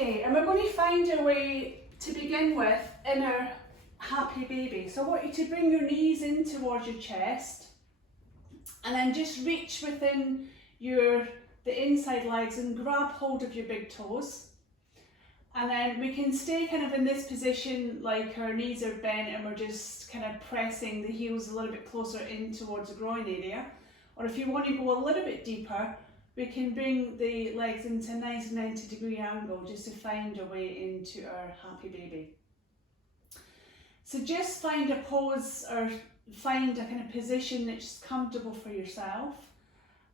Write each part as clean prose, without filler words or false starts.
Okay, and we're going to find our way to begin with in our happy baby. So I want you to bring your knees in towards your chest and then just reach within the inside legs and grab hold of your big toes. And then we can stay kind of in this position like our knees are bent and we're just kind of pressing the heels a little bit closer in towards the groin area. Or if you want to go a little bit deeper, we can bring the legs into a nice 90-degree angle just to find a way into our happy baby. So just find a pose or find a kind of position that's comfortable for yourself.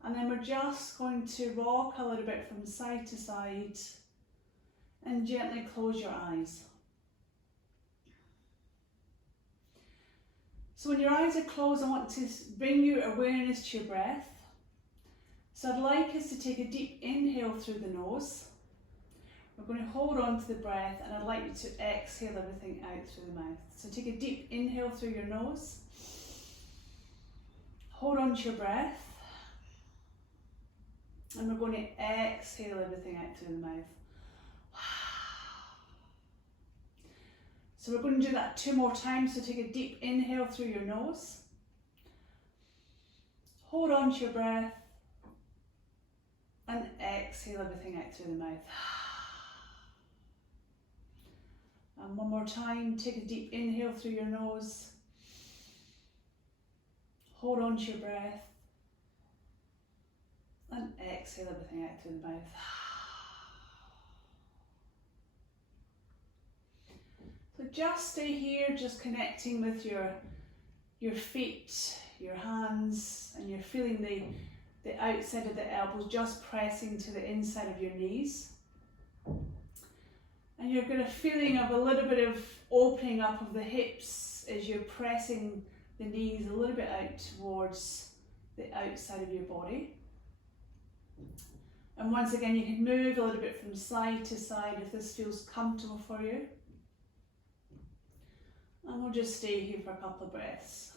And then we're just going to rock a little bit from side to side and gently close your eyes. So when your eyes are closed, I want to bring your awareness to your breath. So I'd like us to take a deep inhale through the nose. We're going to hold on to the breath and I'd like you to exhale everything out through the mouth. So take a deep inhale through your nose. Hold on to your breath. And we're going to exhale everything out through the mouth. So we're going to do that 2 more times. So take a deep inhale through your nose. Hold on to your breath. And exhale everything out through the mouth. And 1 more time, take a deep inhale through your nose. Hold on to your breath. And exhale everything out through the mouth. So just stay here, just connecting with your feet, your hands, and you're feeling the outside of the elbows just pressing to the inside of your knees. And you've got a feeling of a little bit of opening up of the hips as you're pressing the knees a little bit out towards the outside of your body. And once again, you can move a little bit from side to side if this feels comfortable for you. And we'll just stay here for a couple of breaths.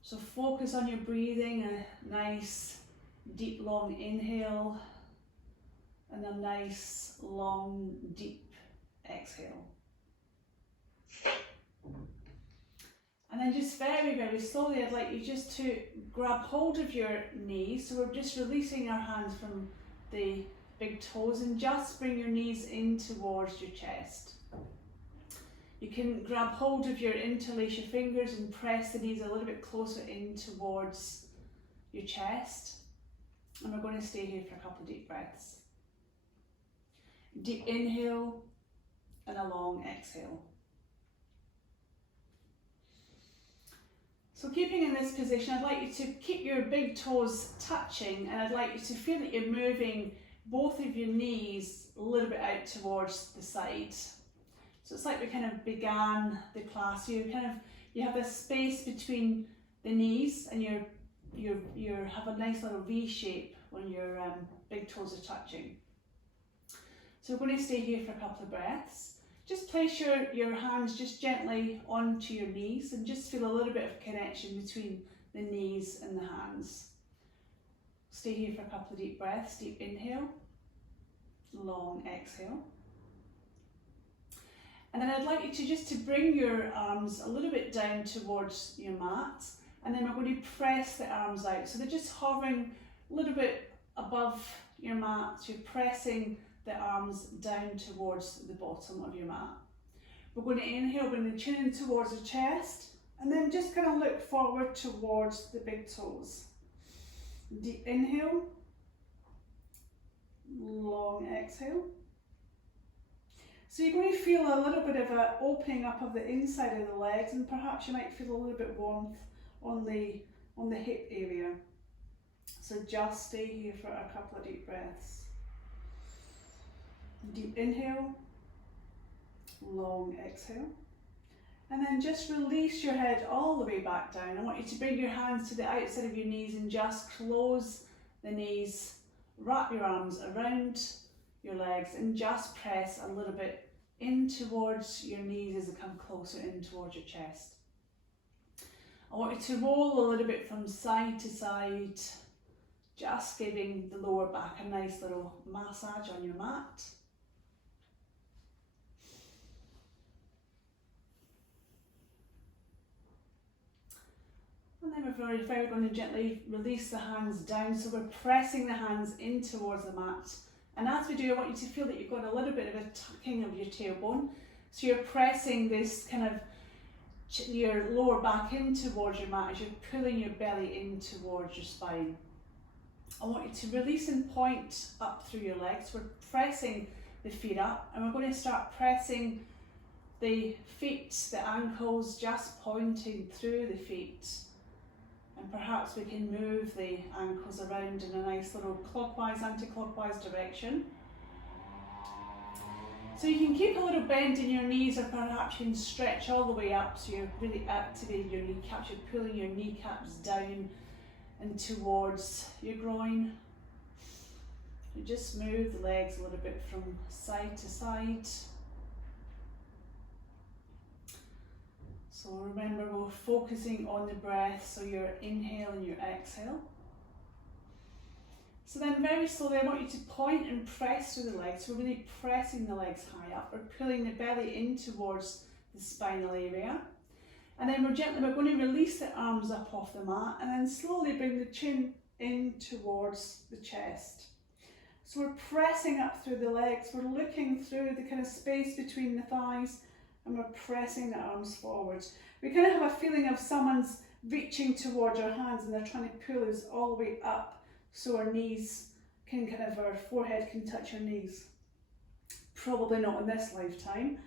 So focus on your breathing, a nice deep long inhale and a nice long deep exhale. And then just very, very slowly, I'd like you just to grab hold of your knees. So we're just releasing our hands from the big toes and just bring your knees in towards your chest. You can grab hold of interlace your fingers and press the knees a little bit closer in towards your chest. And we're going to stay here for a couple of deep breaths. Deep inhale and a long exhale. So keeping in this position, I'd like you to keep your big toes touching and I'd like you to feel that you're moving both of your knees a little bit out towards the side. So it's like we kind of began the class. You have this space between the knees and you have a nice little V shape when your big toes are touching. So we're going to stay here for a couple of breaths. Just place your hands just gently onto your knees and just feel a little bit of connection between the knees and the hands. Stay here for a couple of deep breaths. Deep inhale, long exhale. And then I'd like you to bring your arms a little bit down towards your mat, and then we're going to press the arms out. So they're just hovering a little bit above your mat. So you're pressing the arms down towards the bottom of your mat. We're going to inhale, bring the chin in towards the chest, and then just kind of look forward towards the big toes. Deep inhale, long exhale. So you're going to feel a little bit of an opening up of the inside of the legs, and perhaps you might feel a little bit warmth on the hip area. So just stay here for a couple of deep breaths. Deep inhale, long exhale. And then just release your head all the way back down. I want you to bring your hands to the outside of your knees and just close the knees. Wrap your arms around your legs and just press a little bit in towards your knees as they come closer in towards your chest. I want you to roll a little bit from side to side, Just giving the lower back a nice little massage on your mat. And then we're very going to gently release the hands down, so we're pressing the hands in towards the mat. And as we do, I want you to feel that you've got a little bit of a tucking of your tailbone. So you're pressing this kind of your lower back in towards your mat as you're pulling your belly in towards your spine. I want you to release and point up through your legs. We're pressing the feet up, and we're going to start pressing the feet, the ankles, just pointing through the feet. And perhaps we can move the ankles around in a nice little clockwise, anti-clockwise direction. So you can keep a little bend in your knees, or perhaps you can stretch all the way up so you're really activating your kneecaps. You're pulling your kneecaps down and towards your groin. You just move the legs a little bit from side to side. So remember, we're focusing on the breath, so your inhale and your exhale. So then very slowly I want you to point and press through the legs. We're really pressing the legs high up. We're pulling the belly in towards the spinal area. And then we're going to release the arms up off the mat, and then slowly bring the chin in towards the chest. So we're pressing up through the legs. We're looking through the kind of space between the thighs, and we're pressing the arms forwards. We kind of have a feeling of someone's reaching towards our hands and they're trying to pull us all the way up so our knees can our forehead can touch our knees. Probably not in this lifetime.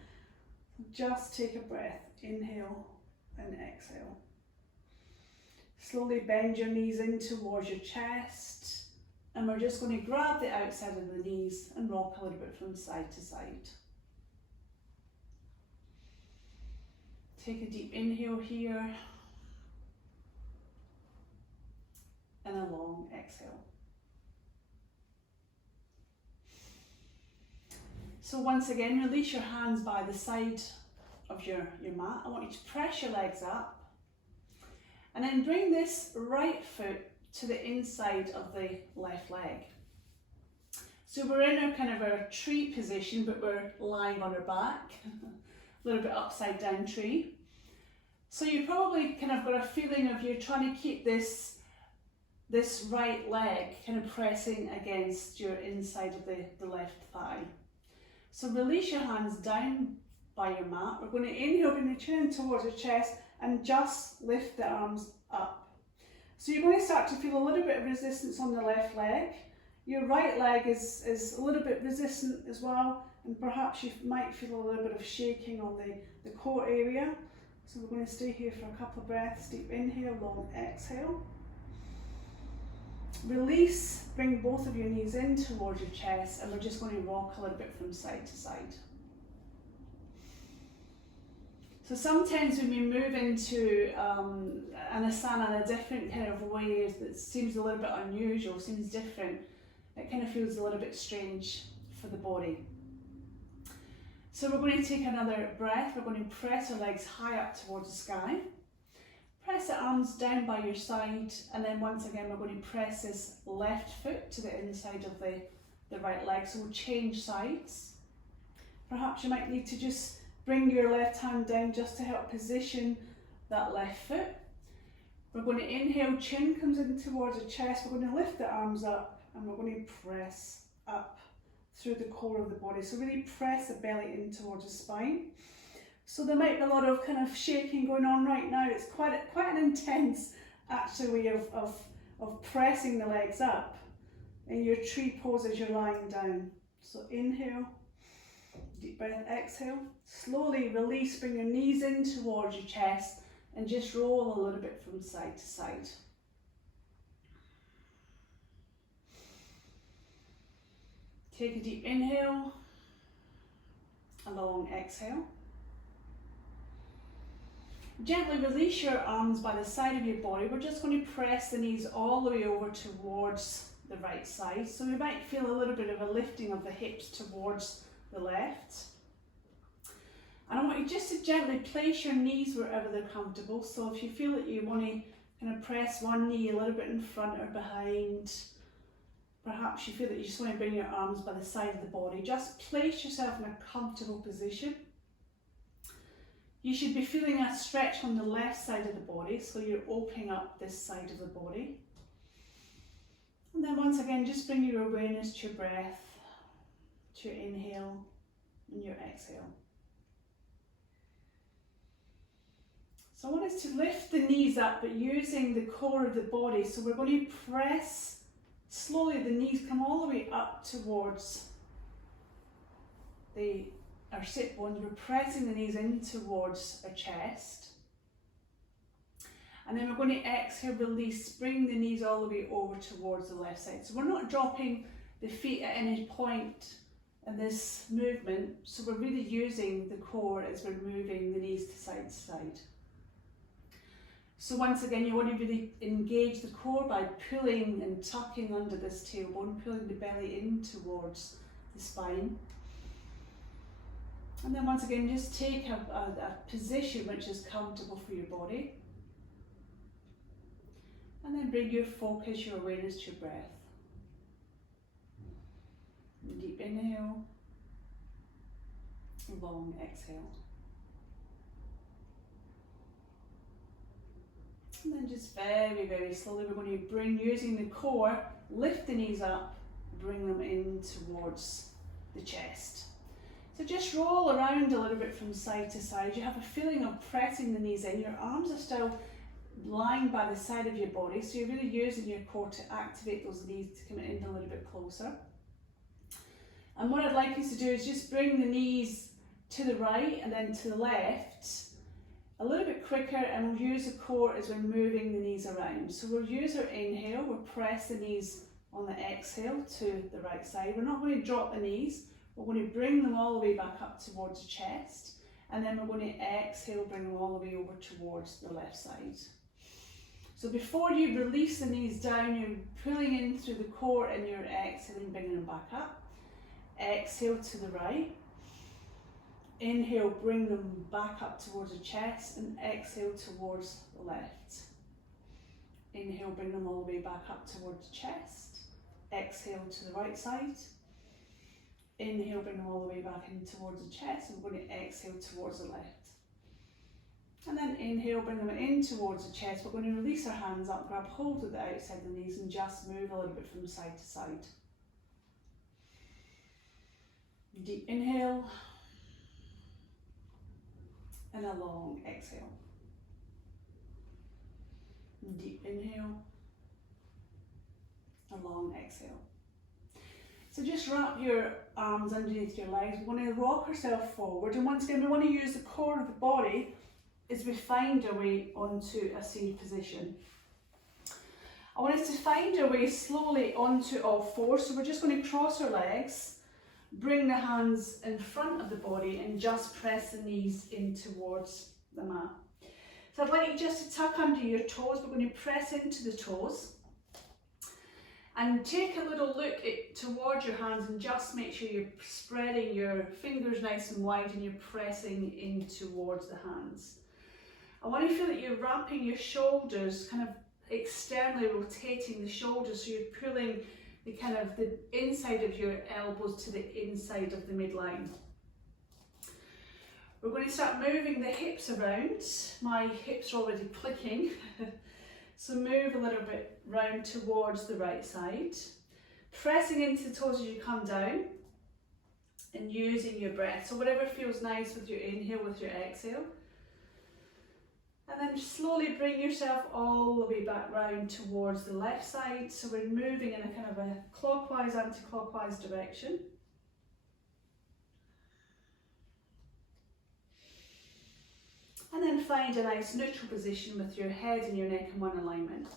Just take a breath, inhale and exhale. Slowly bend your knees in towards your chest, and we're just going to grab the outside of the knees and rock a little bit from side to side. Take a deep inhale here and a long exhale. So once again, release your hands by the side of your mat. I want you to press your legs up, and then bring this right foot to the inside of the left leg. So we're in our tree position, but we're lying on our back, a little bit upside down tree. So you probably got a feeling of you're trying to keep this right leg pressing against your inside of the left thigh. So release your hands down by your mat. We're going to inhale, bring the chin towards your chest, and just lift the arms up. So you're going to start to feel a little bit of resistance on the left leg. Your right leg is a little bit resistant as well, and perhaps you might feel a little bit of shaking on the core area. So we're going to stay here for a couple of breaths. Deep inhale, long exhale. Release, bring both of your knees in towards your chest, and we're just going to rock a little bit from side to side. So sometimes when we move into an asana in a different way that seems a little bit unusual, seems different, it feels a little bit strange for the body. So we're going to take another breath. We're going to press our legs high up towards the sky. Press the arms down by your side, and then once again we're going to press this left foot to the inside of the right leg. So we'll change sides. Perhaps you might need to just bring your left hand down just to help position that left foot. We're going to inhale, chin comes in towards the chest. We're going to lift the arms up, and we're going to press up through the core of the body. So really press the belly in towards the spine. So there might be a lot of shaking going on right now. It's quite an intense way of pressing the legs up in your tree pose as you're lying down. So inhale, deep breath, exhale. Slowly release, bring your knees in towards your chest, and just roll a little bit from side to side. Take a deep inhale, a long exhale. Gently release your arms by the side of your body. We're just going to press the knees all the way over towards the right side. So we might feel a little bit of a lifting of the hips towards the left. And I want you just to gently place your knees wherever they're comfortable. So if you feel that you want to press one knee a little bit in front or behind, perhaps you feel that you just want to bring your arms by the side of the body, just place yourself in a comfortable position. You should be feeling a stretch on the left side of the body, so you're opening up this side of the body. And then once again, just bring your awareness to your breath, to your inhale and your exhale. So I want us to lift the knees up, but using the core of the body. So we're going to press slowly, the knees come all the way up towards our sit bones. We're pressing the knees in towards our chest. And then we're going to exhale, release, bring the knees all the way over towards the left side. So we're not dropping the feet at any point in this movement. So we're really using the core as we're moving the knees to side. So once again, you want to really engage the core by pulling and tucking under this tailbone, pulling the belly in towards the spine. And then once again, just take a position which is comfortable for your body. And then bring your focus, your awareness to your breath. Deep inhale, long exhale. And then just very, very slowly, we're going to bring, using the core, lift the knees up, bring them in towards the chest. So just roll around a little bit from side to side. You have a feeling of pressing the knees in. Your arms are still lying by the side of your body, so you're really using your core to activate those knees to come in a little bit closer. And what I'd like you to do is just bring the knees to the right and then to the left a little bit quicker, and we'll use the core as we're moving the knees around. So we'll use our inhale, we'll press the knees on the exhale to the right side. We're not going to drop the knees, we're going to bring them all the way back up towards the chest, and then we're going to exhale, bring them all the way over towards the left side. So before you release the knees down, you're pulling in through the core and you're exhaling, bringing them back up. Exhale to the right. Inhale, bring them back up towards the chest, and exhale towards the left. Inhale, bring them all the way back up towards the chest. Exhale to the right side. Inhale, bring them all the way back in towards the chest, and we're going to exhale towards the left. And then inhale, bring them in towards the chest. We're going to release our hands up, grab hold of the outside of the knees, and just move a little bit from side to side. Deep inhale. And a long exhale. Deep inhale. A long exhale. So just wrap your arms underneath your legs. We're going to rock ourselves forward, and once again we want to use the core of the body as we find our way onto a seated position. I want us to find our way slowly onto all fours, so we're just going to cross our legs, bring the hands in front of the body, and just press the knees in towards the mat. So I'd like you just to tuck under your toes. We're going to press into the toes and take a little look towards your hands, and just make sure you're spreading your fingers nice and wide and you're pressing in towards the hands. I want to feel that you're wrapping your shoulders, kind of externally rotating the shoulders, so you're pulling the inside of your elbows to the inside of the midline. We're going to start moving the hips around. My hips are already clicking. So move a little bit round towards the right side. Pressing into the toes as you come down, and using your breath. So whatever feels nice with your inhale, with your exhale. And then slowly bring yourself all the way back round towards the left side. So we're moving in a kind of a clockwise, anti-clockwise direction. And then find a nice neutral position with your head and your neck in one alignment.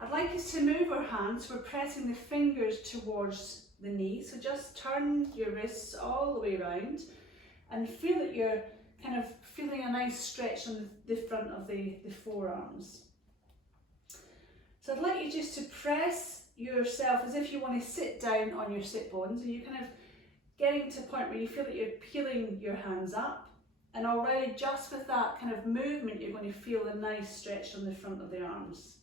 I'd like us to move our hands. We're pressing the fingers towards the knee. So just turn your wrists all the way around and feel that you're kind of feeling a nice stretch on the front of the forearms. So I'd like you just to press yourself as if you want to sit down on your sit bones, and you're kind of getting to a point where you feel that you're peeling your hands up, and already just with that kind of movement you're going to feel a nice stretch on the front of the arms.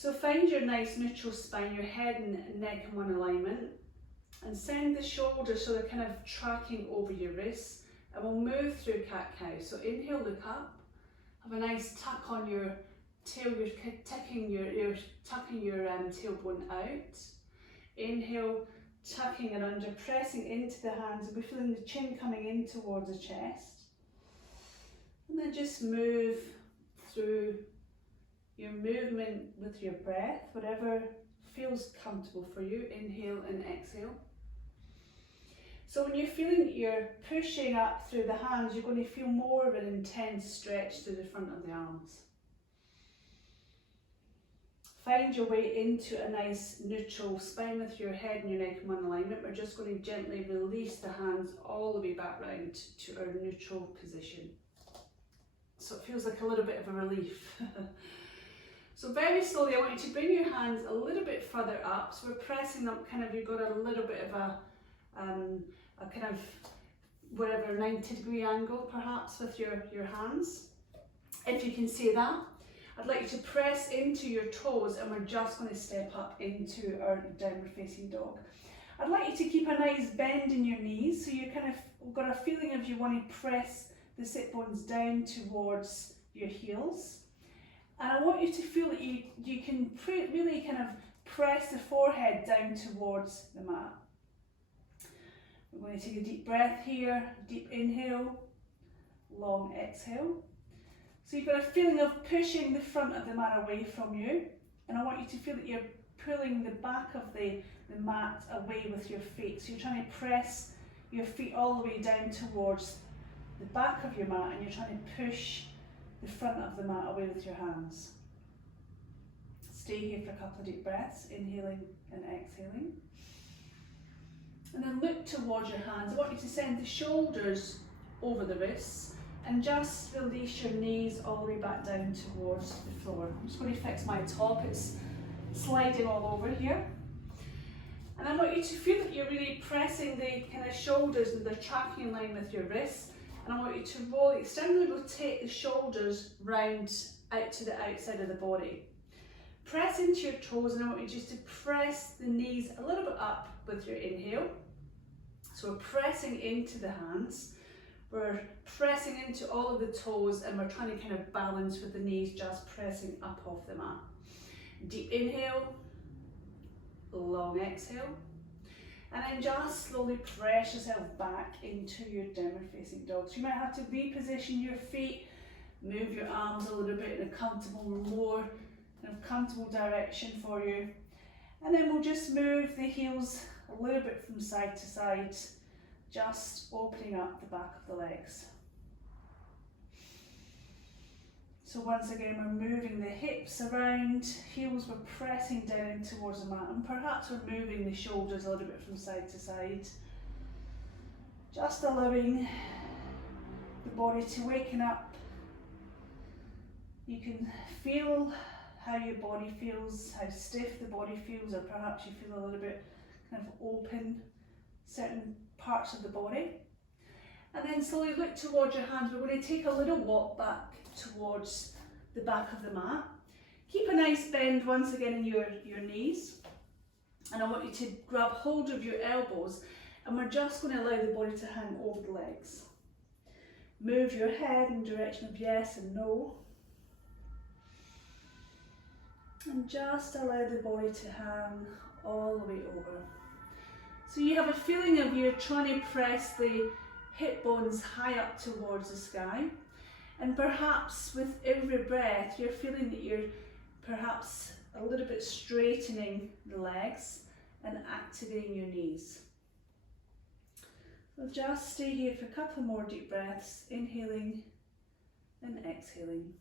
So find your nice neutral spine, your head and neck in one alignment, and send the shoulders so they're kind of tracking over your wrists, and we'll move through cat-cow. So inhale, look up, have a nice tuck on your tail, you're tucking your tailbone out. Inhale, tucking it under, pressing into the hands, and we're feeling the chin coming in towards the chest. And then just move through your movement with your breath, whatever feels comfortable for you. Inhale and exhale. So when you're feeling that you're pushing up through the hands, you're going to feel more of an intense stretch through the front of the arms. Find your way into a nice neutral spine with your head and your neck in one alignment. We're just going to gently release the hands all the way back round to our neutral position. So it feels like a little bit of a relief. So very slowly, I want you to bring your hands a little bit further up. So we're pressing up, kind of, you've got a little bit of a kind of, whatever, 90-degree angle perhaps with your hands. If you can see that, I'd like you to press into your toes, and we're just going to step up into our downward facing dog. I'd like you to keep a nice bend in your knees, so you're kind of got a feeling of you want to press the sit bones down towards your heels. And I want you to feel that you can really kind of press the forehead down towards the mat. We're going to take a deep breath here, deep inhale, long exhale. So you've got a feeling of pushing the front of the mat away from you, and I want you to feel that you're pulling the back of the mat away with your feet. So you're trying to press your feet all the way down towards the back of your mat, and you're trying to push the front of the mat away with your hands. Stay here for a couple of deep breaths, inhaling and exhaling. And then look towards your hands. I want you to send the shoulders over the wrists and just release your knees all the way back down towards the floor. I'm just going to fix my top, it's sliding all over here. And I want you to feel that you're really pressing the kind of shoulders and they're tracking in line with your wrists. And I want you to externally rotate the shoulders round out to the outside of the body. Press into your toes, and I want you just to press the knees a little bit up with your inhale. So we're pressing into the hands, we're pressing into all of the toes, and we're trying to kind of balance with the knees just pressing up off the mat. Deep inhale, long exhale. And then just slowly press yourself back into your downward facing dog. So you might have to reposition your feet, move your arms a little bit in a comfortable, more kind of comfortable direction for you. And then we'll just move the heels a little bit from side to side, just opening up the back of the legs. So once again, we're moving the hips around, heels we're pressing down towards the mat, and perhaps we're moving the shoulders a little bit from side to side. Just allowing the body to waken up. You can feel how your body feels, how stiff the body feels, or perhaps you feel a little bit kind of open, certain parts of the body. And then slowly look towards your hands. We're going to take a little walk back towards the back of the mat. Keep a nice bend once again in your knees. And I want you to grab hold of your elbows, and we're just going to allow the body to hang over the legs. Move your head in the direction of yes and no. And just allow the body to hang all the way over. So you have a feeling of you're trying to press the hip bones high up towards the sky, and perhaps with every breath you're feeling that you're perhaps a little bit straightening the legs and activating your knees. So just stay here for a couple more deep breaths, inhaling and exhaling.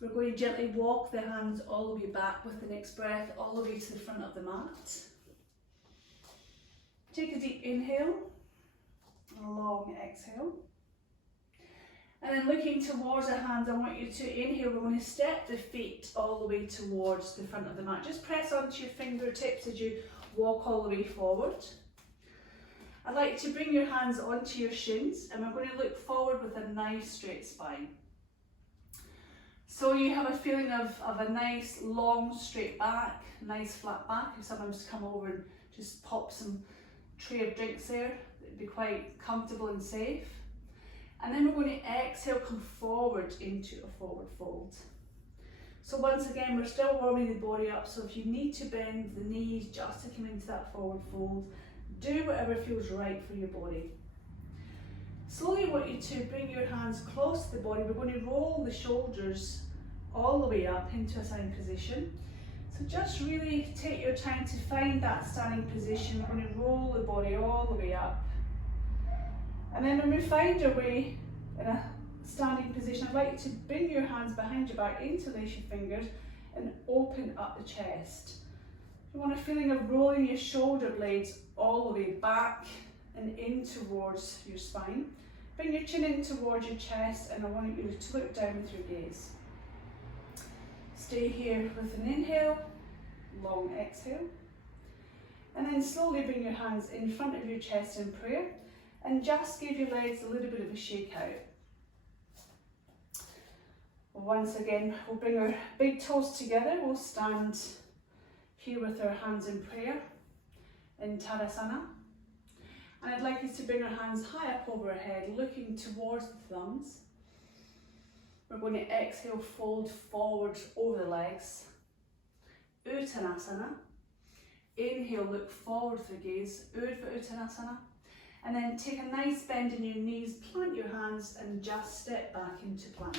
We're going to gently walk the hands all the way back with the next breath, all the way to the front of the mat. Take a deep inhale, a long exhale. And then looking towards the hands, I want you to inhale. We're going to step the feet all the way towards the front of the mat. Just press onto your fingertips as you walk all the way forward. I'd like you to bring your hands onto your shins, and we're going to look forward with a nice straight spine. So you have a feeling of a nice long straight back, nice flat back. You sometimes come over and just pop some tray of drinks there. It'd be quite comfortable and safe. And then we're going to exhale, come forward into a forward fold. So once again, we're still warming the body up, so if you need to bend the knees just to come into that forward fold, do whatever feels right for your body. Slowly I want you to bring your hands close to the body. We're going to roll the shoulders all the way up into a standing position. So just really take your time to find that standing position. We're going to roll the body all the way up. And then when we find our way in a standing position, I'd like you to bring your hands behind your back, interlace your fingers and open up the chest. You want a feeling of rolling your shoulder blades all the way back and in towards your spine. Bring your chin in towards your chest and I want you to look down with your gaze. Stay here with an inhale, long exhale. And then slowly bring your hands in front of your chest in prayer and just give your legs a little bit of a shake out. Once again, we'll bring our big toes together. We'll stand here with our hands in prayer in Tadasana. And I'd like you to bring our hands high up over our head, looking towards the thumbs. We're going to exhale, fold forward over the legs. Uttanasana. Inhale, look forward for gaze. Urdhva Uttanasana. And then take a nice bend in your knees, plant your hands and just step back into plank.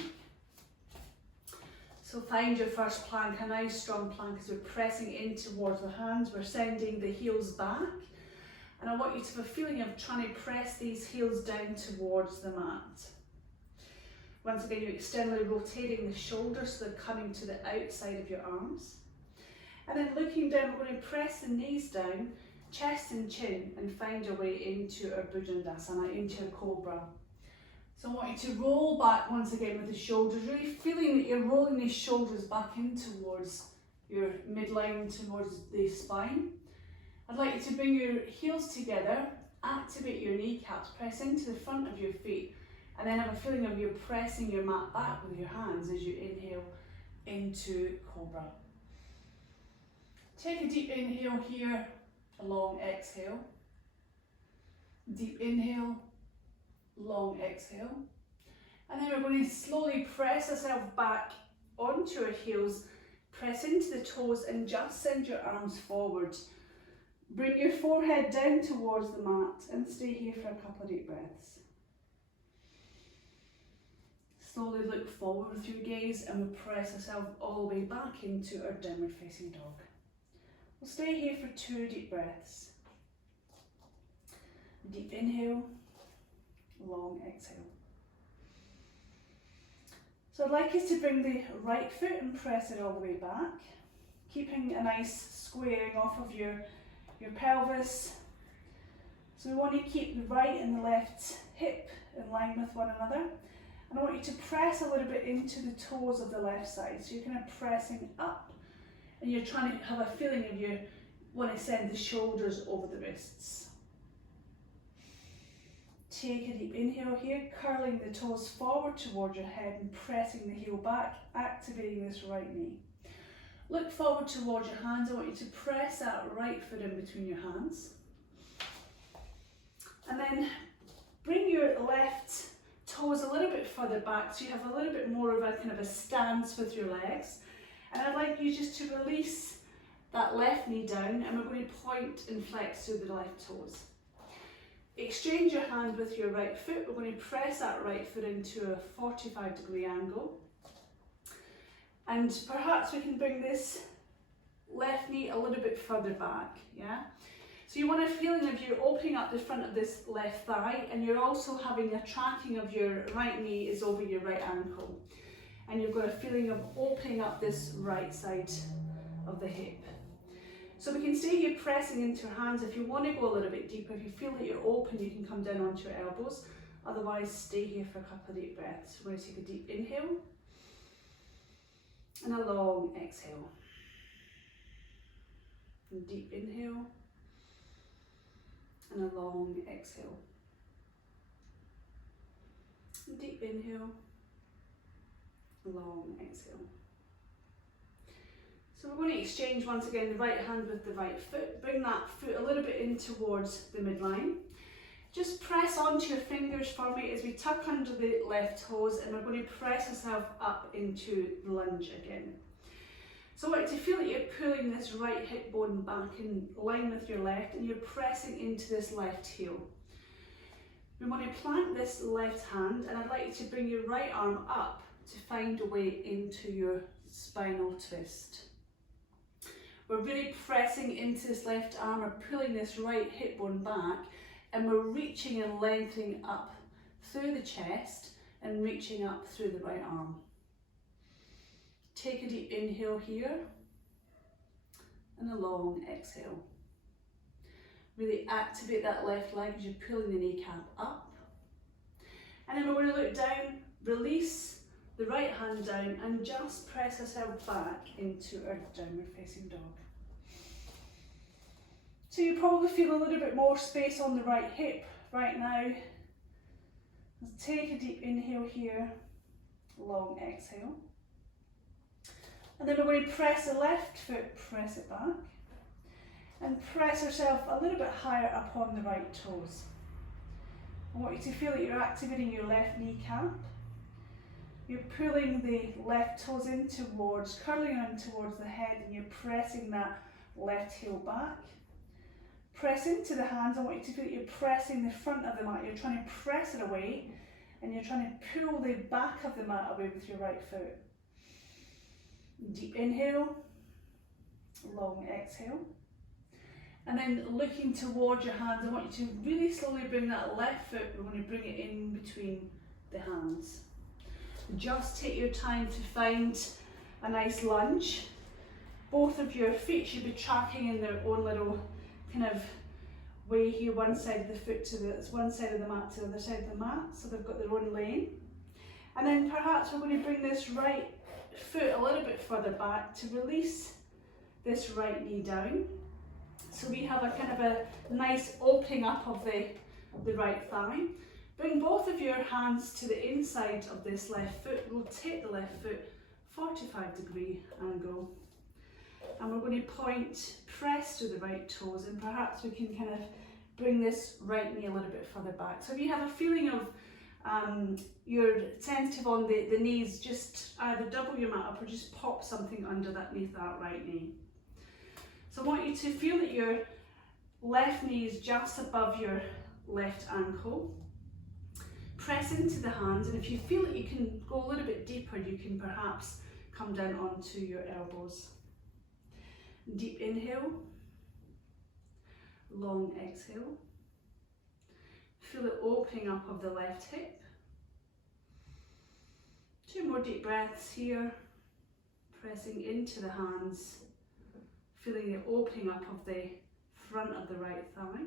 So find your first plank, a nice strong plank as we're pressing in towards the hands. We're sending the heels back. And I want you to have a feeling of trying to press these heels down towards the mat. Once again, you're externally rotating the shoulders so they're coming to the outside of your arms. And then looking down, we're going to press the knees down, chest and chin, and find your way into our Bhujangasana, into a cobra. So I want you to roll back once again with the shoulders, really feeling that you're rolling these shoulders back in towards your midline, towards the spine. I'd like you to bring your heels together, activate your kneecaps, press into the front of your feet, and then have a feeling of you pressing your mat back with your hands as you inhale into Cobra. Take a deep inhale here, a long exhale. Deep inhale, long exhale. And then we're going to slowly press ourselves back onto our heels, press into the toes and just send your arms forward. Bring your forehead down towards the mat and stay here for a couple of deep breaths. Slowly look forward with your gaze and we'll press ourselves all the way back into our downward facing dog. We'll stay here for 2 deep breaths. Deep inhale, long exhale. So I'd like you to bring the right foot and press it all the way back, keeping a nice squaring off of your pelvis. So we want to keep the right and the left hip in line with one another. And I want you to press a little bit into the toes of the left side. So you're kind of pressing up and you're trying to have a feeling of you want to send the shoulders over the wrists. Take a deep inhale here, curling the toes forward towards your head and pressing the heel back, activating this right knee. Look forward towards your hands. I want you to press that right foot in between your hands. And then bring your left toes a little bit further back so you have a little bit more of a kind of a stance with your legs. And I'd like you just to release that left knee down and we're going to point and flex through the left toes. Exchange your hand with your right foot. We're going to press that right foot into a 45-degree angle. And perhaps we can bring this left knee a little bit further back, yeah? So you want a feeling of you opening up the front of this left thigh and you're also having a tracking of your right knee is over your right ankle. And you've got a feeling of opening up this right side of the hip. So we can stay here pressing into your hands. If you want to go a little bit deeper, if you feel that you're open, you can come down onto your elbows. Otherwise, stay here for a couple of deep breaths. We're going to take a deep inhale and a long exhale. And deep inhale and a long exhale. And deep inhale long exhale. So we're going to exchange once again the right hand with the right foot. Bring that foot a little bit in towards the midline. Just press onto your fingers for me as we tuck under the left toes, and we're going to press ourselves up into the lunge again. So I want you to feel that you're pulling this right hip bone back in line with your left, and you're pressing into this left heel. We want to plant this left hand, and I'd like you to bring your right arm up to find a way into your spinal twist. We're really pressing into this left arm, we're pulling this right hip bone back, and we're reaching and lengthening up through the chest and reaching up through the right arm. Take a deep inhale here and a long exhale. Really activate that left leg as you're pulling the kneecap up. And then we're going to look down, release the right hand down, and just press ourselves back into our downward facing dog. So you probably feel a little bit more space on the right hip right now. Let's take a deep inhale here, long exhale. And then we're going to press the left foot, press it back, and press yourself a little bit higher up on the right toes. I want you to feel that you're activating your left kneecap. You're pulling the left toes in towards, curling in towards the head, and you're pressing that left heel back. Press into the hands. I want you to feel that you're pressing the front of the mat. You're trying to press it away, and you're trying to pull the back of the mat away with your right foot. Deep inhale, long exhale. And then looking towards your hands, I want you to really slowly bring that left foot, we're going to bring it in between the hands. Just take your time to find a nice lunge. Both of your feet should be tracking in their own little kind of way here, one side of the foot to one side of the mat to the other side of the mat, so they've got their own lane. And then perhaps we're going to bring this right foot a little bit further back to release this right knee down. So we have a kind of a nice opening up of the right thigh. Bring both of your hands to the inside of this left foot, rotate the left foot 45-degree angle. And we're going to point, press to the right toes, and perhaps we can kind of bring this right knee a little bit further back. So if you have a feeling of you're sensitive on the knees, just either double your mat up or just pop something underneath that right knee. So I want you to feel that your left knee is just above your left ankle. Press into the hands, and if you feel that you can go a little bit deeper, you can perhaps come down onto your elbows. Deep inhale, long exhale. Feel the opening up of the left hip. 2 more deep breaths here, pressing into the hands, feeling the opening up of the front of the right thigh.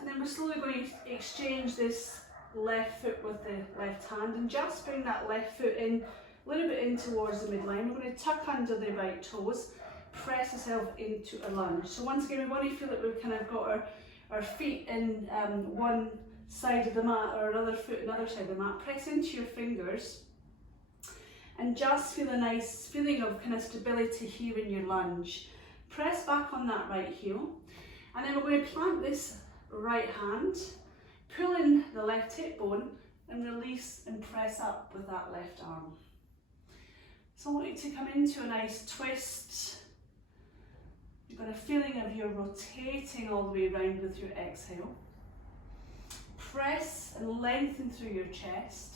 And then we're slowly going to exchange this left foot with the left hand, and just bring that left foot in a little bit in towards the midline. We're going to tuck under the right toes, press yourself into a lunge. So once again, we want to feel that we've kind of got our feet in one side of the mat, or another foot another side of the mat. Press into your fingers and just feel a nice feeling of kind of stability here in your lunge. Press back on that right heel, and then we're going to plant this right hand, pull in the left hip bone, and release and press up with that left arm. So I want you to come into a nice twist. You've got a feeling of you're rotating all the way around with your exhale. Press and lengthen through your chest.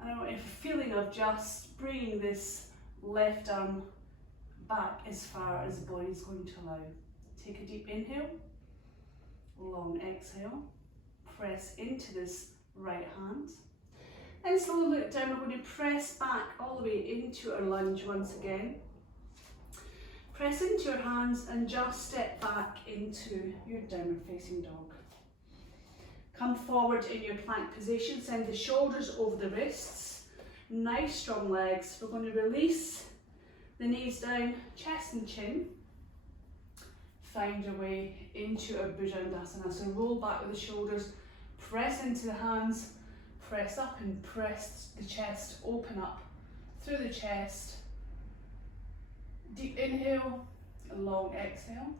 And I want a feeling of just bringing this left arm back as far as the body is going to allow. Take a deep inhale, long exhale. Press into this right hand. Then slowly look down. We're going to press back all the way into our lunge once again. Press into your hands and just step back into your downward facing dog. Come forward in your plank position, send the shoulders over the wrists, nice strong legs. We're going to release the knees down, chest and chin. Find your way into our Bhujangasana. So roll back with the shoulders, press into the hands, press up and press the chest, open up through the chest. Deep inhale, a long exhale.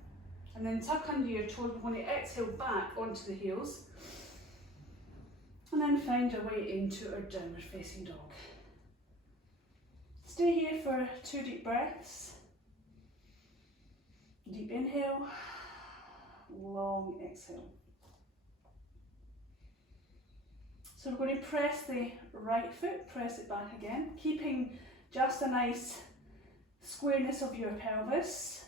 And then tuck under your toes. We're going to exhale back onto the heels. And then find your way into our downward facing dog. Stay here for 2 deep breaths. Deep inhale, long exhale. So we're going to press the right foot, press it back again, keeping just a nice squareness of your pelvis.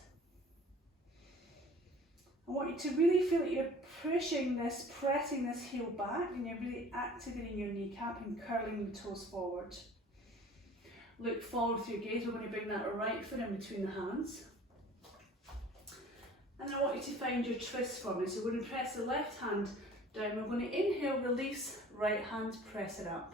I want you to really feel that you're pushing this, pressing this heel back, and you're really activating your kneecap and curling the toes forward. Look forward with your gaze. We're going to bring that right foot in between the hands. And I want you to find your twist for me. So we're going to press the left hand down. We're going to inhale, release, right hand, press it up.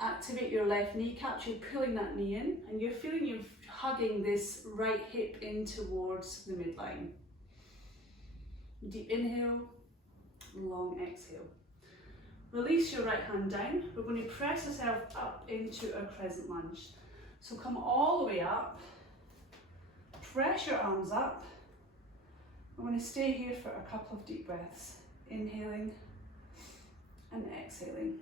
Activate your left kneecap. You're pulling that knee in, and you're feeling you're hugging this right hip in towards the midline. Deep inhale, long exhale. Release your right hand down. We're going to press yourself up into a crescent lunge. So come all the way up. Press your arms up. I'm going to stay here for a couple of deep breaths. Inhaling and exhaling.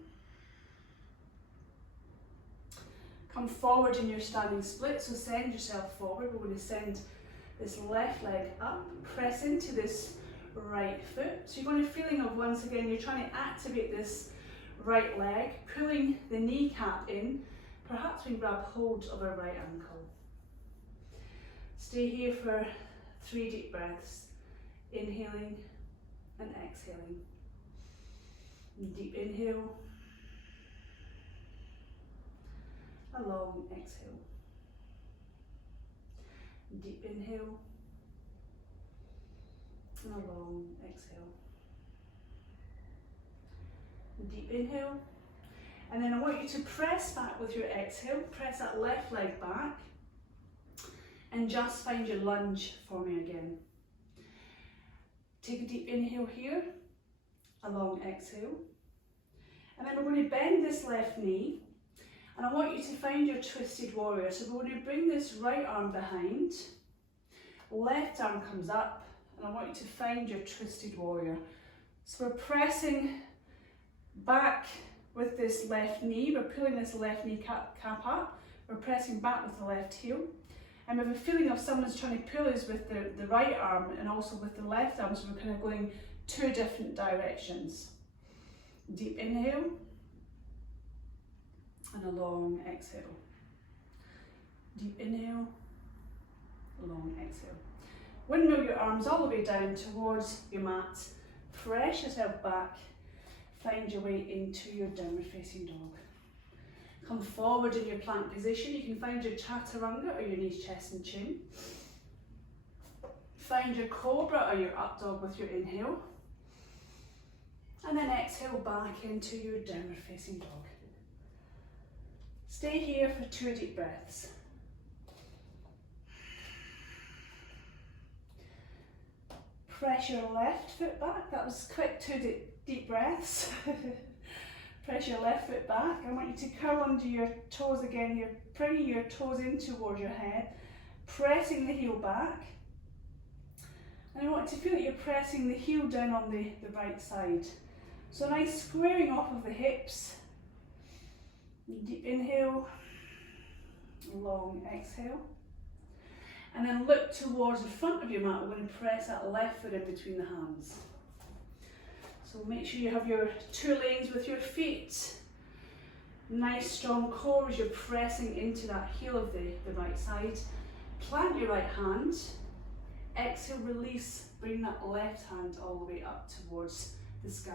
Come forward in your standing split. So send yourself forward. We're going to send this left leg up. Press into this right foot. So you're going to feeling of, once again, you're trying to activate this right leg, pulling the kneecap in. Perhaps we grab hold of our right ankle. Stay here for 3 deep breaths. Inhaling and exhaling. Deep inhale. A long exhale. Deep inhale. And a long exhale. Deep inhale. And then I want you to press back with your exhale. Press that left leg back. And just find your lunge for me again. Take a deep inhale here. A long exhale. And then we're going to bend this left knee. And I want you to find your twisted warrior. So we're going to bring this right arm behind. Left arm comes up. And I want you to find your twisted warrior. So we're pressing back with this left knee. We're pulling this left knee cap up. We're pressing back with the left heel. And we have a feeling of someone's trying to pull us with the right arm and also with the left arm. So we're kind of going 2 different directions. Deep inhale. And a long exhale. Deep inhale. Long exhale. Windmill your arms all the way down towards your mat. Press yourself back. Find your way into your downward facing dog. Come forward in your plank position. You can find your chaturanga or your knees, chest and chin. Find your cobra or your up dog with your inhale. And then exhale back into your downward facing dog. Stay here for 2 deep breaths. Press your left foot back. That was quite 2 deep breaths. Press your left foot back. I want you to curl under your toes again. You're bringing your toes in towards your head, pressing the heel back. And I want you to feel that you're pressing the heel down on the right side. So nice squaring off of the hips. Deep inhale, long exhale. And then look towards the front of your mat. We're going to press that left foot in between the hands. So make sure you have your 2 lanes with your feet. Nice strong core as you're pressing into that heel of the right side. Plant your right hand. Exhale, release. Bring that left hand all the way up towards the sky.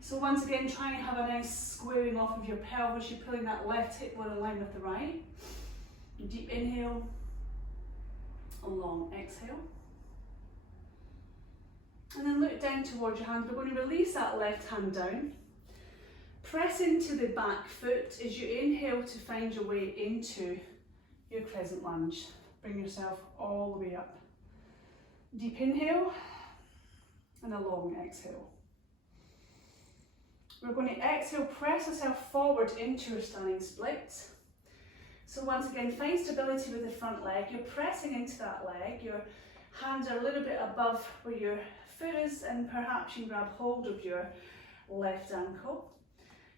So once again, try and have a nice squaring off of your pelvis. You're pulling that left hip bone in line with the right. Deep inhale. A long exhale. And then look down towards your hands. We're going to release that left hand down. Press into the back foot as you inhale to find your way into your crescent lunge. Bring yourself all the way up. Deep inhale and a long exhale. We're going to exhale, press yourself forward into your standing splits. So once again, find stability with the front leg. You're pressing into that leg. Your hands are a little bit above where your foot is, and perhaps you can grab hold of your left ankle.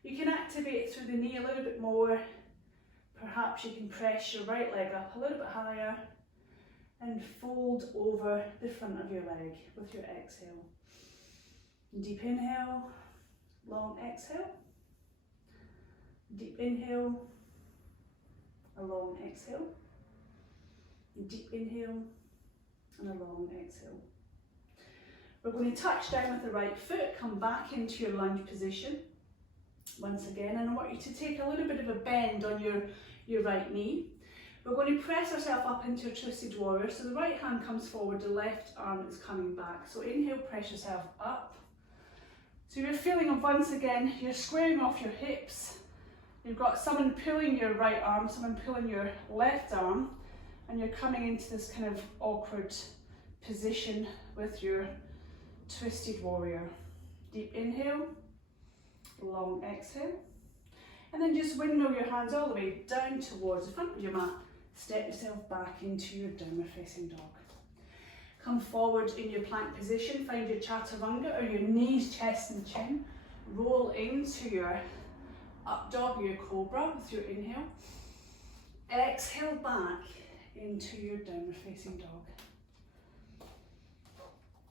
You can activate through the knee a little bit more. Perhaps you can press your right leg up a little bit higher and fold over the front of your leg with your exhale. Deep inhale, long exhale. Deep inhale, a long exhale. Deep inhale and a long exhale. We're going to touch down with the right foot, come back into your lunge position once again, and I want you to take a little bit of a bend on your right knee. We're going to press ourselves up into a twisted warrior, so the right hand comes forward, the left arm is coming back. So inhale, press yourself up. So you're feeling of, once again, you're squaring off your hips. You've got someone pulling your right arm, someone pulling your left arm, and you're coming into this kind of awkward position with your twisted warrior. Deep inhale, long exhale, and then just windmill your hands all the way down towards the front of your mat. Step yourself back into your downward facing dog. Come forward in your plank position, find your chaturanga or your knees, chest and chin. Roll into your up dog or your cobra with your inhale. Exhale back into your downward facing dog.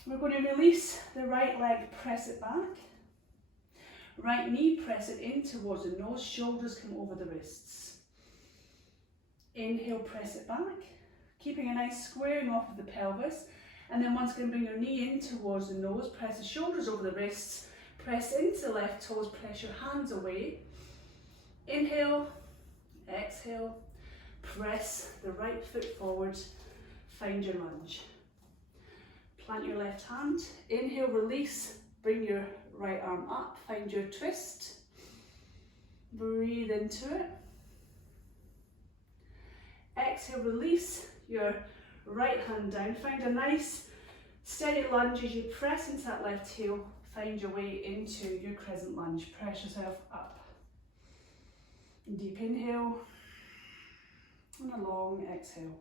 We're going to release the right leg, press it back. Right knee, press it in towards the nose, shoulders come over the wrists. Inhale, press it back, keeping a nice squaring off of the pelvis. And then once again, bring your knee in towards the nose, press the shoulders over the wrists, press into the left toes, press your hands away. Inhale, exhale, press the right foot forward, find your lunge. Plant your left hand, inhale, release, bring your right arm up, find your twist, breathe into it. Exhale, release your right hand down, find a nice steady lunge as you press into that left heel, find your way into your crescent lunge, press yourself up. Deep inhale and a long exhale.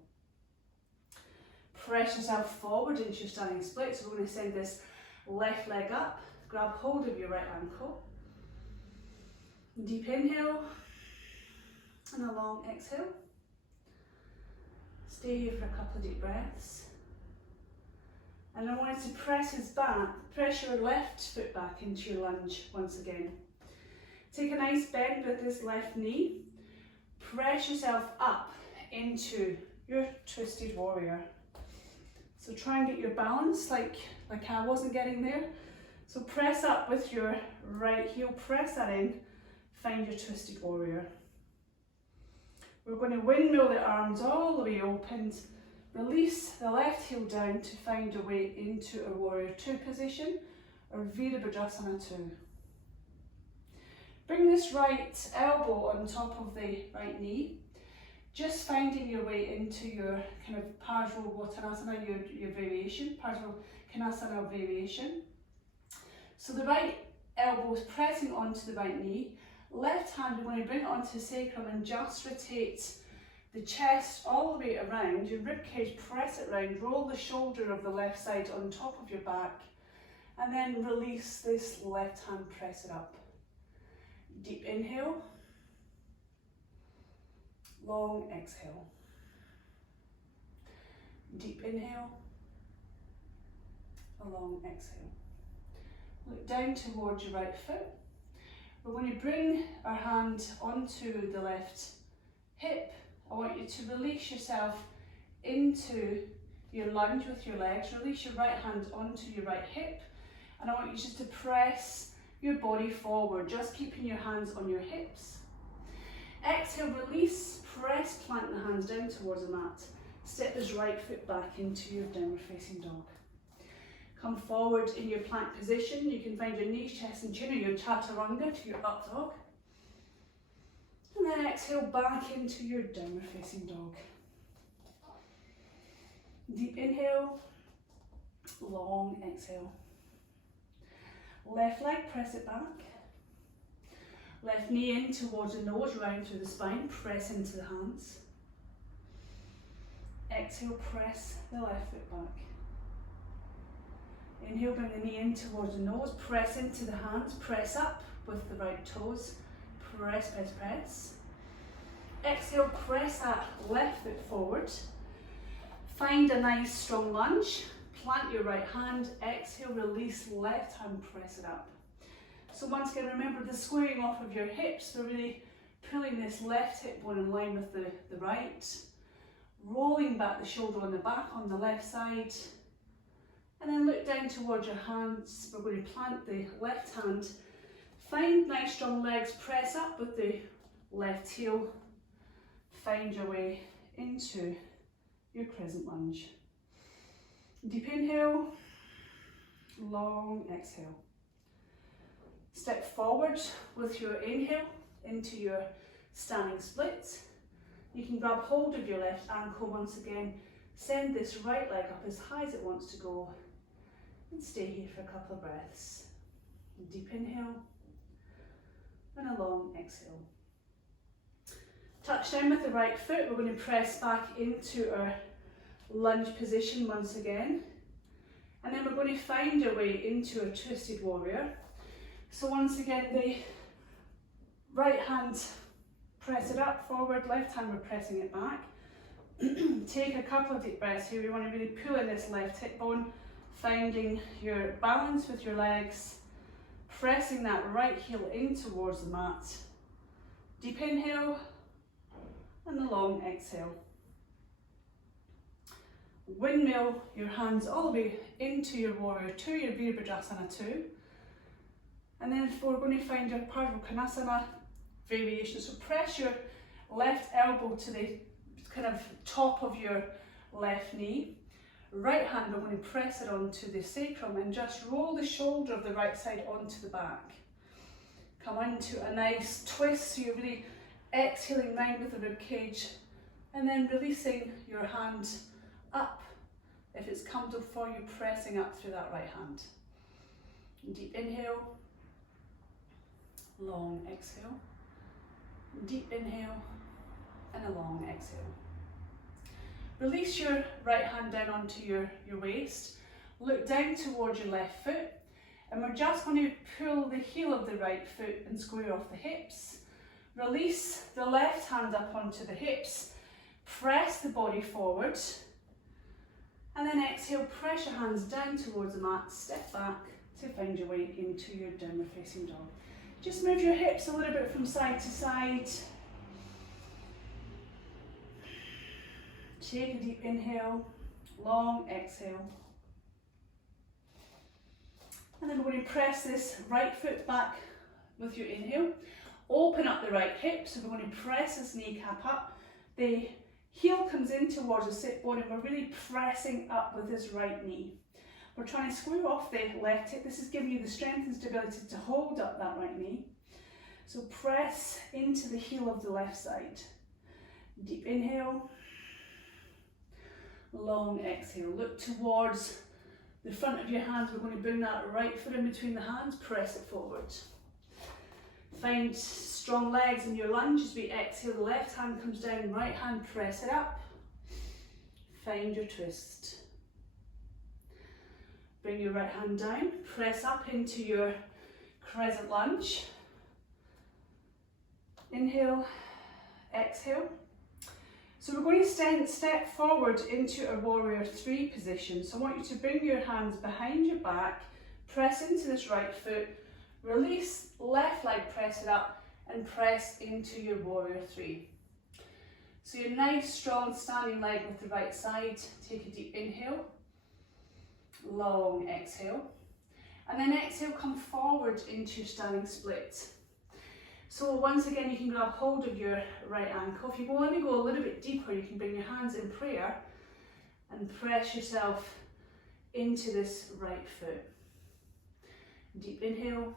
Press yourself forward into your standing split, so we're going to send this left leg up, grab hold of your right ankle. Deep inhale and a long exhale. Stay here for a couple of deep breaths. And I want you to press your left foot back into your lunge once again. Take a nice bend with this left knee. Press yourself up into your twisted warrior. So try and get your balance like I wasn't getting there. So press up with your right heel, press that in, find your twisted warrior. We're going to windmill the arms all the way opened, release the left heel down to find your way into a warrior 2 position or Virabhadrasana 2. Bring this right elbow on top of the right knee, just finding your way into your kind of Parsvottanasana, your variation, Parsvottanasana variation. So the right elbow is pressing onto the right knee. Left hand, we're going to bring it onto the sacrum and just rotate the chest all the way around. Your rib cage, press it round, roll the shoulder of the left side on top of your back, and then release this left hand, press it up. Deep inhale, long exhale. Deep inhale, a long exhale. Look down towards your right foot. We're going to bring our hand onto the left hip. I want you to release yourself into your lunge with your legs. Release your right hand onto your right hip. And I want you just to press your body forward, just keeping your hands on your hips. Exhale, release, press, plant the hands down towards the mat. Step this right foot back into your downward facing dog. Come forward in your plank position. You can find your knees, chest and chin or your chaturanga to your up dog. And then exhale back into your downward facing dog. Deep inhale, long exhale. Left leg, press it back. Left knee in towards the nose, round through the spine, press into the hands. Exhale, press the left foot back. Inhale, bring the knee in towards the nose, press into the hands, press up with the right toes, press, press, press. Exhale, press that left foot forward. Find a nice strong lunge, plant your right hand, exhale, release left hand, press it up. So once again, remember the squaring off of your hips, we're really pulling this left hip bone in line with the right, rolling back the shoulder on the back on the left side, and then look down towards your hands. We're going to plant the left hand, find nice strong legs, press up with the left heel, find your way into your crescent lunge. Deep inhale, long exhale. Step forward with your inhale into your standing split. You can grab hold of your left ankle once again, send this right leg up as high as it wants to go, and stay here for a couple of breaths. Deep inhale and a long exhale. Touch down with the right foot. We're going to press back into our lunge position once again, and then we're going to find our way into a twisted warrior. So once again, the right hand, press it up, forward, left hand, we're pressing it back. Take a couple of deep breaths here. We want to really pull in this left hip bone, finding your balance with your legs, pressing that right heel in towards the mat. Deep inhale and a long exhale. Windmill your hands all the way into your warrior two, your Virabhadrasana 2. And then we're going to find your Pardha Konasana variation. So press your left elbow to the kind of top of your left knee. Right hand, we're going to press it onto the sacrum and just roll the shoulder of the right side onto the back. Come into a nice twist, so you're really exhaling round with the rib cage, and then releasing your hand up. If it's comfortable for you, pressing up through that right hand. Deep inhale, long exhale. Deep inhale and a long exhale. Release your right hand down onto your waist. Look down towards your left foot, and we're just going to pull the heel of the right foot and square off the hips. Release the left hand up onto the hips. Press the body forward. And then exhale, press your hands down towards the mat, step back to find your way into your downward facing dog. Just move your hips a little bit from side to side. Take a deep inhale, long exhale. And then we're going to press this right foot back with your inhale. Open up the right hip, so we're going to press this kneecap up. The heel comes in towards the sit bone, and we're really pressing up with this right knee. We're trying to square off the left hip. This is giving you the strength and stability to hold up that right knee. So press into the heel of the left side. Deep inhale, long exhale. Look towards the front of your hands. We're going to bring that right foot in between the hands, press it forward. Find strong legs in your lunge as we exhale. The left hand comes down, right hand, press it up. Find your twist. Bring your right hand down, press up into your crescent lunge. Inhale, exhale. So we're going to step forward into a warrior 3 position. So I want you to bring your hands behind your back, press into this right foot, release left leg, press it up, and press into your warrior 3. So your nice strong standing leg with the right side. Take a deep inhale, long exhale, and then exhale, come forward into your standing split. So once again, you can grab hold of your right ankle. If you want to go a little bit deeper, you can bring your hands in prayer and press yourself into this right foot. Deep inhale,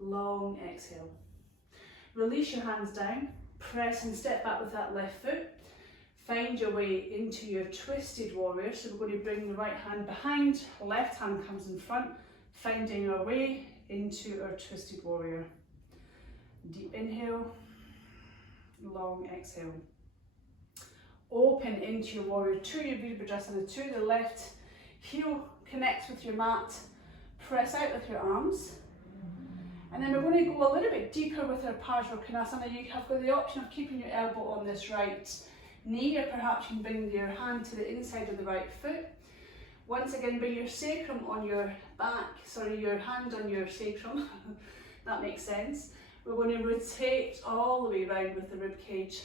long exhale. Release your hands down, press and step back with that left foot. Find your way into your twisted warrior. So we're going to bring the right hand behind, left hand comes in front, finding our way into our twisted warrior. Deep inhale, long exhale. Open into your warrior two, your Virabhadrasana two. The left heel connects with your mat. Press out with your arms. And then we're going to go a little bit deeper with our Parsvakonasana. You have got the option of keeping your elbow on this right knee, or perhaps you can bring your hand to the inside of the right foot. Once again, bring your sacrum on your back, your hand on your sacrum. That makes sense. We're going to rotate all the way around with the rib cage.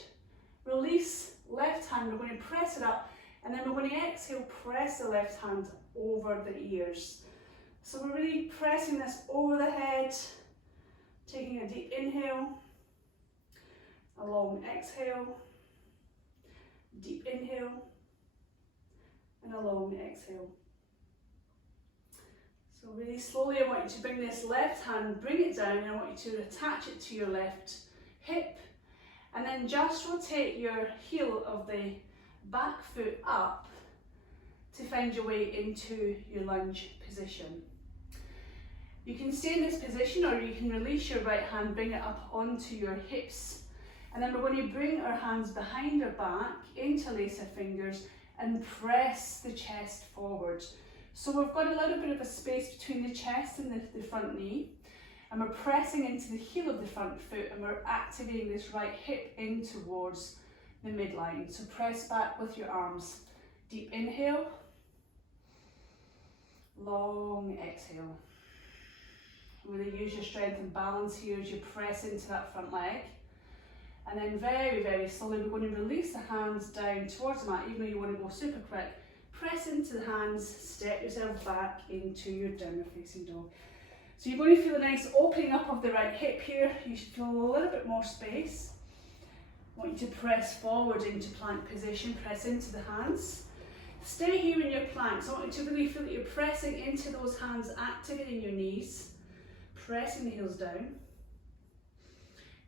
Release, left hand, we're going to press it up, and then we're going to exhale, press the left hand over the ears. So we're really pressing this over the head, taking a deep inhale, a long exhale, deep inhale, and a long exhale. So really slowly I want you to bring this left hand, bring it down, and I want you to attach it to your left hip, and then just rotate your heel of the back foot up to find your way into your lunge position. You can stay in this position, or you can release your right hand, bring it up onto your hips, and then we're going to bring our hands behind our back, interlace our fingers, and press the chest forward. So we've got a little bit of a space between the chest and the front knee, and we're pressing into the heel of the front foot, and we're activating this right hip in towards the midline. So press back with your arms. Deep inhale, long exhale. Really use your strength and balance here as you press into that front leg. And then very, very slowly we're going to release the hands down towards the mat, even though you want to go super quick. Press into the hands, step yourself back into your downward facing dog. So you're going to feel a nice opening up of the right hip here. You should feel a little bit more space. I want you to press forward into plank position, press into the hands. Stay here in your planks. I want you to really feel that you're pressing into those hands, activating your knees, pressing the heels down.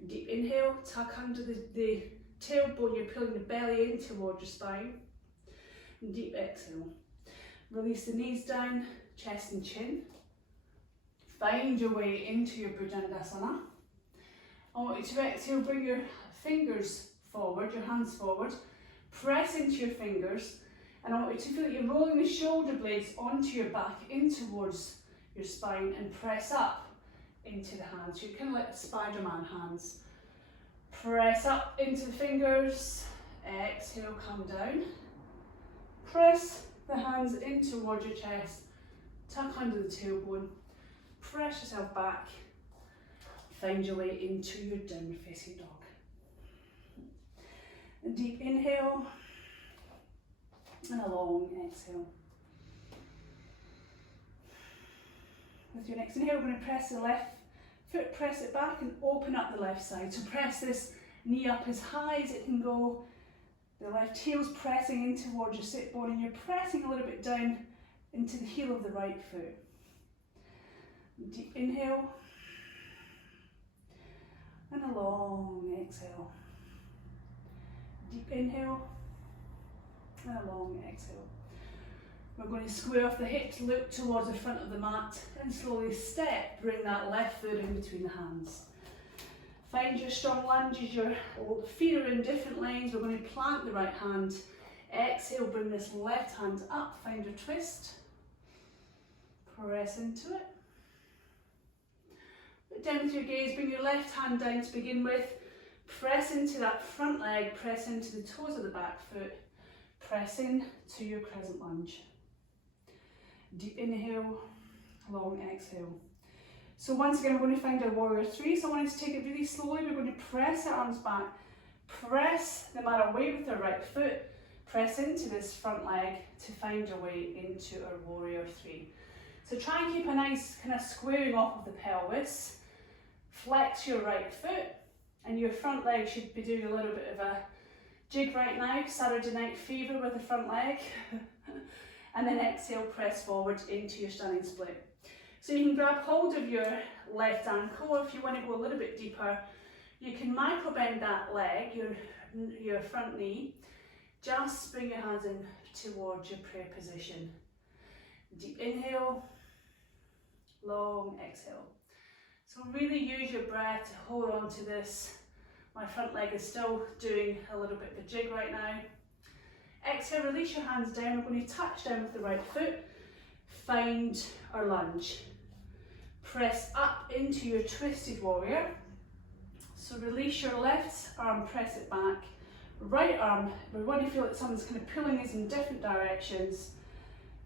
Deep inhale, tuck under the tailbone, you're pulling the belly in towards your spine. Deep exhale. Release the knees down, chest and chin. Find your way into your Bhujangasana. I want you to exhale, bring your fingers forward, your hands forward. Press into your fingers, and I want you to feel that you're rolling the shoulder blades onto your back, in towards your spine, and press up into the hands. You're kind of like Spider-Man hands. Press up into the fingers. Exhale, come down. Press the hands in towards your chest. Tuck under the tailbone. Press yourself back. Find your way into your downward facing dog. A deep inhale and a long exhale. With your next inhale, we're going to press the left foot, press it back and open up the left side. So press this knee up as high as it can go. The left heel's pressing in towards your sit bone, and you're pressing a little bit down into the heel of the right foot. Deep inhale and a long exhale. Deep inhale and a long exhale. We're going to square off the hips, look towards the front of the mat, and slowly step, bring that left foot in between the hands. Find your strong lunges, your feet are in different lines. We're going to plant the right hand. Exhale, bring this left hand up, find your twist. Press into it. Put down with your gaze, bring your left hand down to begin with. Press into that front leg, press into the toes of the back foot. Press in to your crescent lunge. Deep inhale, long exhale. So once again, we're going to find our warrior three. So I want you to take it really slowly. We're going to press our arms back, press the mat away with our right foot, press into this front leg to find your way into our warrior three. So try and keep a nice kind of squaring off of the pelvis. Flex your right foot, and your front leg should be doing a little bit of a jig right now, Saturday Night Fever with the front leg. And then exhale, press forward into your standing split. So you can grab hold of your left ankle, or if you want to go a little bit deeper, you can micro bend that leg, your front knee. Just bring your hands in towards your prayer position. Deep inhale, long exhale. So really use your breath to hold on to this. My front leg is still doing a little bit of a jig right now. Exhale, release your hands down. We're going to touch down with the right foot. Find our lunge. Press up into your twisted warrior. So release your left arm, press it back. Right arm, we want to feel that someone's kind of pulling us in different directions.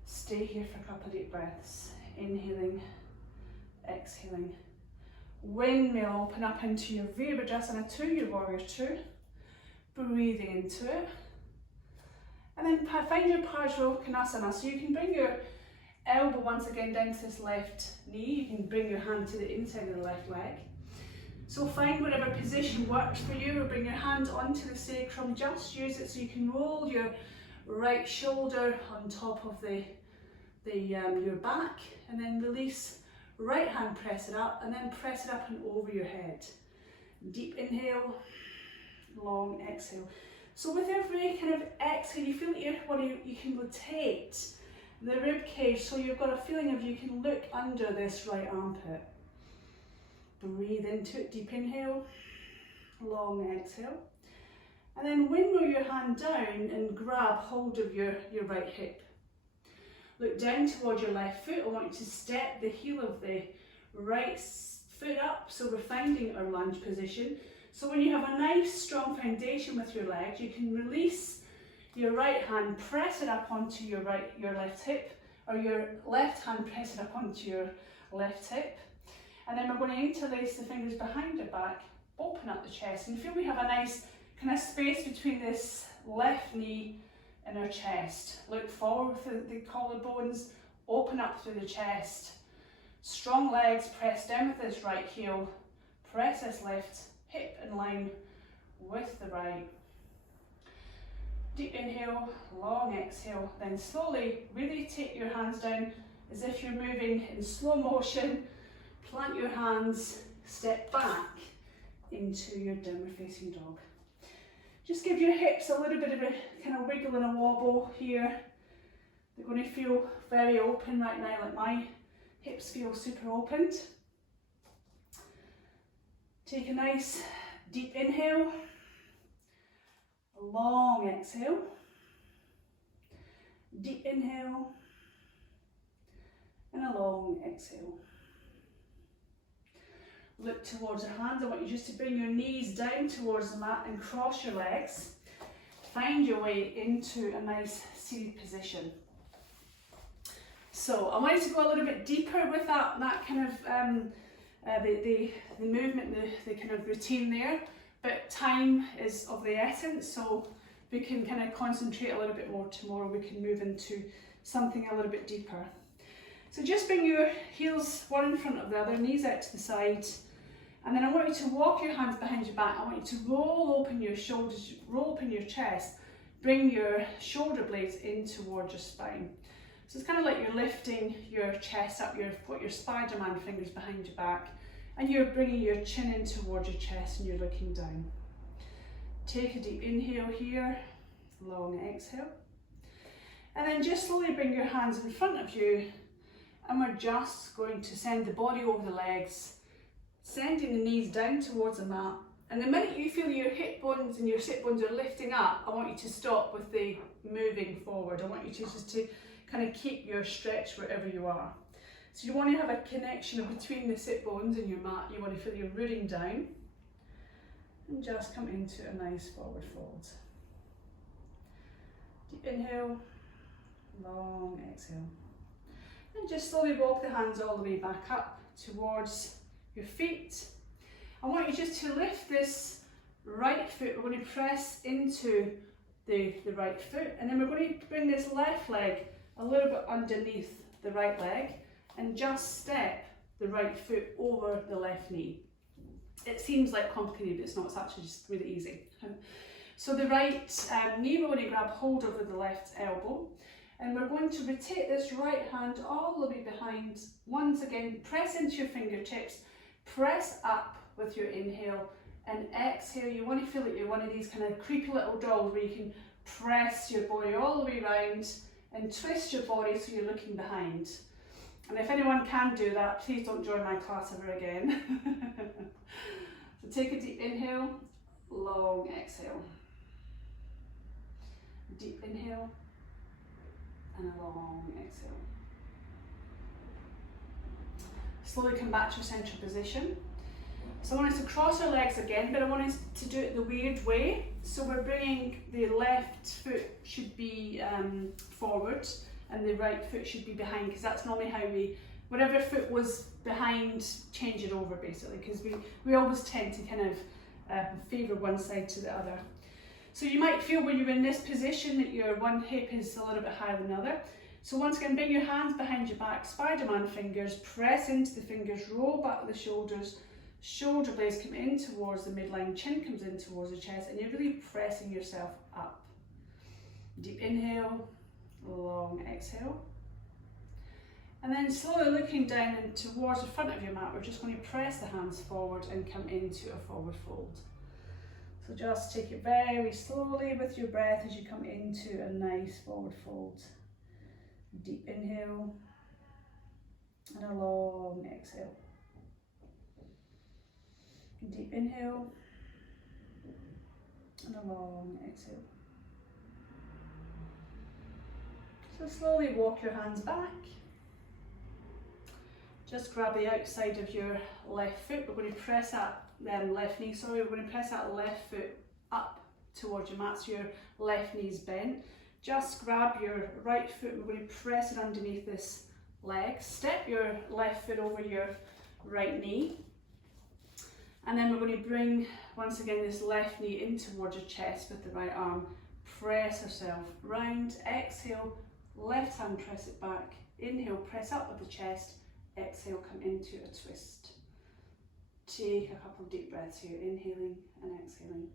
Stay here for a couple of deep breaths. Inhaling, exhaling. Windmill, open up into your Virabhadrasana 2, your warrior 2. Breathing into it. And then find your Parsvakonasana. So you can bring your elbow once again down to this left knee. You can bring your hand to the inside of the left leg. So find whatever position works for you, or bring your hand onto the sacrum. Just use it so you can roll your right shoulder on top of your back, and then release. Right hand, press it up, and then press it up and over your head. Deep inhale, long exhale. So with every kind of exhale, you feel that you can rotate the rib cage, so you've got a feeling of you can look under this right armpit. Breathe into it, deep inhale, long exhale. And then windmill your hand down and grab hold of your right hip. Look down towards your left foot. I want you to step the heel of the right foot up, so we're finding our lunge position. So when you have a nice strong foundation with your legs, you can release your right hand, press it up onto your left hip, or your left hand, press it up onto your left hip. And then we're going to interlace the fingers behind your back, open up the chest, and feel we have a nice kind of space between this left knee and our chest. Look forward with the collarbones, open up through the chest. Strong legs, press down with this right heel, press this left hip in line with the right. Deep inhale, long exhale, then slowly really take your hands down as if you're moving in slow motion. Plant your hands, step back into your downward facing dog. Just give your hips a little bit of a kind of wiggle and a wobble here. They're going to feel very open right now, like my hips feel super opened. Take a nice deep inhale, a long exhale, deep inhale, and a long exhale. Look towards your hands. I want you just to bring your knees down towards the mat and cross your legs. Find your way into a nice seated position. So I wanted to go a little bit deeper with that kind of the movement, the kind of routine there, but time is of the essence, so we can kind of concentrate a little bit more tomorrow. We can move into something a little bit deeper. So just bring your heels one in front of the other, knees out to the side, and then I want you to walk your hands behind your back. I want you to roll open your shoulders, roll open your chest, bring your shoulder blades in towards your spine. So it's kind of like you're lifting your chest up, you've got your Spider-Man fingers behind your back, and you're bringing your chin in towards your chest and you're looking down. Take a deep inhale here, long exhale. And then just slowly bring your hands in front of you, and we're just going to send the body over the legs, sending the knees down towards the mat. And the minute you feel your hip bones and your sit bones are lifting up, I want you to stop with the moving forward. I want you to just to kind of keep your stretch wherever you are. So you want to have a connection between the sit bones and your mat. You want to feel your rooting down and just come into a nice forward fold. Deep inhale, long exhale. And just slowly walk the hands all the way back up towards your feet. I want you just to lift this right foot. We're going to press into the right foot, and then we're going to bring this left leg a little bit underneath the right leg and just step the right foot over the left knee. It seems like complicated, but it's not. It's actually just really easy. So the right knee, we're going to grab hold over the left elbow, and we're going to rotate this right hand all the way behind. Once again, press into your fingertips, press up with your inhale, and exhale. You want to feel like you're one of these kind of creepy little dolls where you can press your body all the way around and twist your body so you're looking behind. And if anyone can do that, please don't join my class ever again. So take a deep inhale, long exhale. Deep inhale and a long exhale. Slowly come back to your central position. So I want us to cross our legs again, but I want us to do it the weird way. So we're bringing the left foot should be forward and the right foot should be behind, because that's normally how whatever foot was behind, change it over basically, because we always tend to kind of favour one side to the other. So you might feel when you're in this position that your one hip is a little bit higher than the other. So once again, bring your hands behind your back, Spider-Man fingers, press into the fingers, roll back the shoulders, shoulder blades come in towards the midline, chin comes in towards the chest, and you're really pressing yourself up. Deep inhale, long exhale. And then slowly looking down and towards the front of your mat, we're just going to press the hands forward and come into a forward fold. So just take it very slowly with your breath as you come into a nice forward fold. Deep inhale and a long exhale. Deep inhale and a long exhale. So slowly walk your hands back. Just grab the outside of your left foot. We're going to press that left knee, sorry, we're going to press that left foot up towards your mat so your left knee's bent. Just grab your right foot, we're going to press it underneath this leg. Step your left foot over your right knee. And then we're going to bring, once again, this left knee in towards your chest with the right arm. Press yourself round, exhale, left hand press it back. Inhale, press up with the chest. Exhale, come into a twist. Take a couple of deep breaths here, inhaling and exhaling.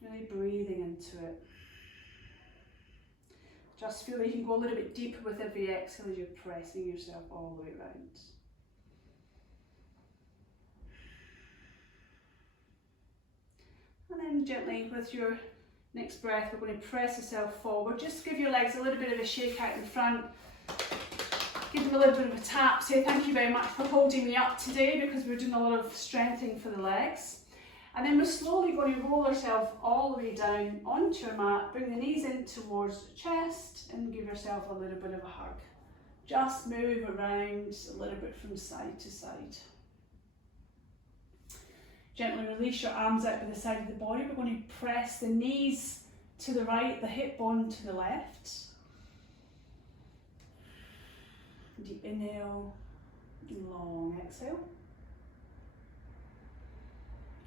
Really breathing into it. Just feel that you can go a little bit deeper with every exhale as you're pressing yourself all the way around. And then gently with your next breath, we're going to press yourself forward. Just give your legs a little bit of a shake out in front. Give them a little bit of a tap. Say thank you very much for holding me up today, because we're doing a lot of strengthening for the legs. And then we're slowly going to roll ourselves all the way down onto your mat. Bring the knees in towards the chest and give yourself a little bit of a hug. Just move around a little bit from side to side. Gently release your arms out by the side of the body. We're going to press the knees to the right, the hip bone to the left. Deep inhale, long exhale.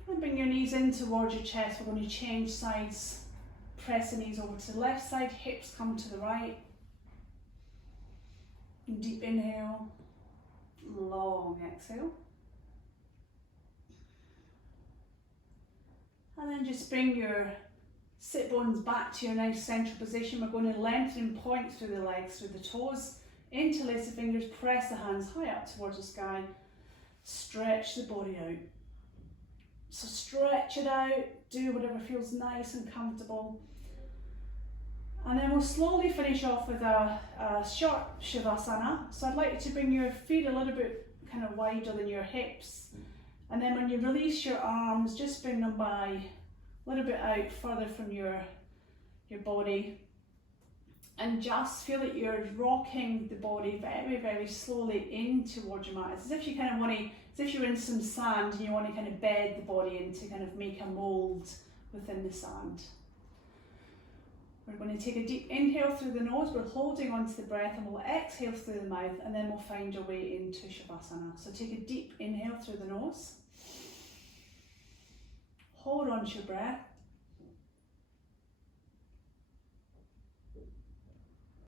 And bring your knees in towards your chest. We're going to change sides. Press the knees over to the left side, hips come to the right. Deep inhale, long exhale. And then just bring your sit bones back to your nice central position. We're going to lengthen and point through the legs, through the toes. Interlace the fingers, press the hands high up towards the sky. Stretch the body out. So stretch it out, do whatever feels nice and comfortable. And then we'll slowly finish off with a short Shavasana. So I'd like you to bring your feet a little bit kind of wider than your hips. And then when you release your arms, just bring them by a little bit out further from your body. And just feel that you're rocking the body very, very slowly in towards your mat. It's as if you kind of want to, as if you're in some sand and you want to kind of bed the body in to kind of make a mould within the sand. We're going to take a deep inhale through the nose. We're holding onto the breath, and we'll exhale through the mouth, and then we'll find our way into Shavasana. So take a deep inhale through the nose. Hold on to your breath.